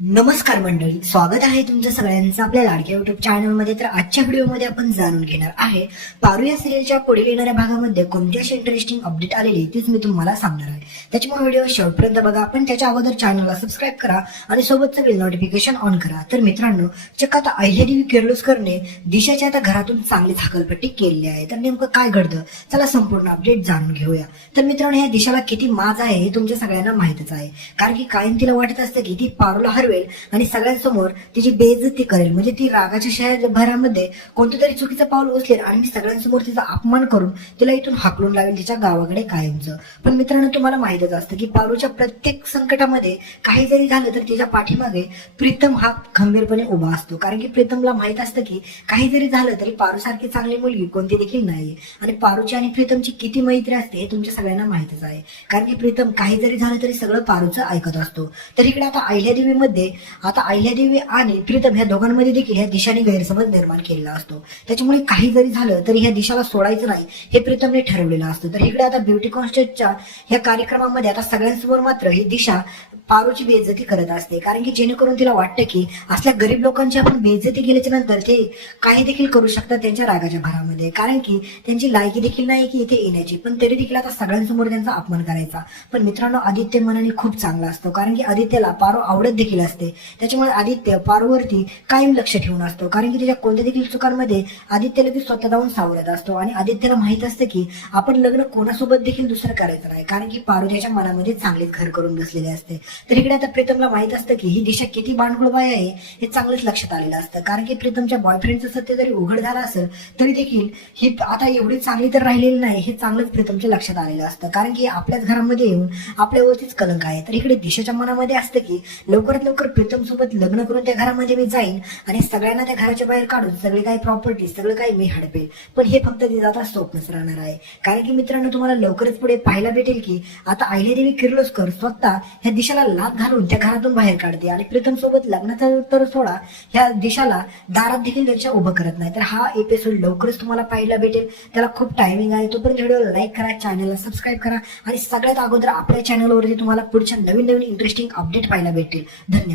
नमस्कार मंडळी स्वागत आहे तुमचं सगळ्यांचं आपल्या लाडक्या युट्यूब चॅनलमध्ये तर आजच्या व्हिडिओमध्ये आपण जाणून घेणार आहे पारू या सिरियलच्या पुढील येणाऱ्या भागामध्ये कोणती अशी इंटरेस्टिंग अपडेट आलेली तीच मी तुम्हाला सांगणार आहे. त्याच्यामुळे व्हिडिओ शेवटपर्यंत बघा पण त्याच्या अगोदर चॅनलला सबस्क्राईब करा आणि सोबतचं बिल नोटिफिकेशन ऑन करा. तर मित्रांनो चक्क आता अहिल्यादेवी किर्लोस्करने दिशाच्या आता घरातून चांगली थाकलपट्टी केलेली आहे. तर नेमकं काय घडतं? चला संपूर्ण अपडेट जाणून घेऊया. तर मित्रांनो ह्या दिशाला किती माज आहे हे तुमच्या सगळ्यांना माहितच आहे. कारण की कायम तिला वाटत असतं की ती पारूला हरवेल आणि सगळ्यांसमोर तिची बेजती करेल. म्हणजे ती रागाच्या शहर भरामध्ये कोणतं तरी चुकीचं पाऊल उचलेल आणि सगळ्यांसमोर तिचा अपमान करून तिला इथून हाकलून लावेल तिच्या गावाकडे कायमचं. पण मित्रांनो तुम्हाला माहितच असतं की पारूच्या प्रत्येक संकटामध्ये काही जरी झालं तर तिच्या पाठीमागे प्रीतम हा खंबीरपणे उभा असतो. कारण की प्रीतमला माहीत असतं की काही जरी झालं तरी पारूसारखी चांगली मुलगी कोणती देखील नाही आणि पारूची आणि प्रीतमची किती मैत्री असते हे तुमच्या सगळ्यांना माहितच आहे. कारण की प्रीतम काही जरी झालं तरी सगळं पारूचं ऐकत असतो. तर इकडे आता अहिल्या देवीमध्ये मध्ये आता अहिल्यादेवी आणि प्रीतम ह्या दोघांमध्ये देखील ह्या दिशाने गैरसमज निर्माण केलेला असतो. त्याच्यामुळे काही जरी झालं तरी ह्या दिशाला सोडायचं नाही हे प्रीतमने ठरवलेलं असतं. तर इकडे आता ब्युटी कॉन्स्टेटच्या ह्या कार्यक्रमामध्ये आता सगळ्यांसमोर मात्र ही दिशा पारूची बेइज्जती करत असते. कारण की जेणेकरून तिला वाटतं की असल्या गरीब लोकांची आपण बेइज्जती केल्याच्यानंतर ते काही देखील करू शकतात त्यांच्या रागाच्या भरामध्ये. कारण की त्यांची लायकी देखील नाही की इथे येण्याची. पण तरी देखील आता सगळ्यांसमोर त्यांचा अपमान करायचा. पण मित्रांनो आदित्य मनाने खूप चांगला असतो. कारण की आदित्यला पारो आवडत देखील असते. त्याच्यामुळे आदित्य पारोवरती कायम लक्ष ठेवून असतो. कारण की त्याच्या कोणत्या देखील चुकांमध्ये आदित्य लगेच स्वतः जाऊन सावरत असतो. आणि आदित्यला माहीत असतं की आपण लग्न कोणासोबत देखील दुसरं करायचं नाही. कारण की पारो त्याच्या मनामध्ये चांगलेच घर करून बसलेले असते. तर इकडे आता प्रीतमला माहीत असतं की ही दिशा किती बाणगुळबाई आहे हे चांगलंच लक्षात आलेलं असतं. कारण की प्रीतमच्या बॉयफ्रेंडचं सत्य जरी उघड झालं असेल तरी देखील ही आता एवढी चांगली तर राहिलेली नाही हे चांगलंच प्रीतमच्या लक्षात आलेलं असतं. कारण की आपल्याच घरामध्ये येऊन आपल्यावरतीच कलंक आहे. तर इकडे दिशाच्या मनामध्ये असतं की लवकरात लवकर प्रीतम सोबत लग्न करून त्या घरामध्ये मी जाईन आणि सगळ्यांना त्या घराच्या बाहेर काढून सगळे काही प्रॉपर्टी सगळं काही मी हडपेल. पण हे फक्त ते जाता स्वप्नच राहणार आहे. कारण की मित्रांनो तुम्हाला लवकरच पुढे पाहायला भेटेल की आता अहिल्यादेवी किर्लोस्कर स्वतः ह्या दिशाला लाभ घालून त्या घरातून बाहेर काढते आणि प्रीतम सोबत लग्नाचा तर सोडा ह्या दिशाला दारात देखील त्यांच्या उभं करत नाही. तर हा एपिसोड लवकरच तुम्हाला पाहायला भेटेल. त्याला खूप टायमिंग आहे. तोपर्यंत व्हिडिओला लाईक करा चॅनलला सबस्क्राईब करा आणि सगळ्यात अगोदर आपल्या चॅनलवरती तुम्हाला पुढच्या नवीन नवीन इंटरेस्टिंग अपडेट पाहायला भेटेल धन्यवाद.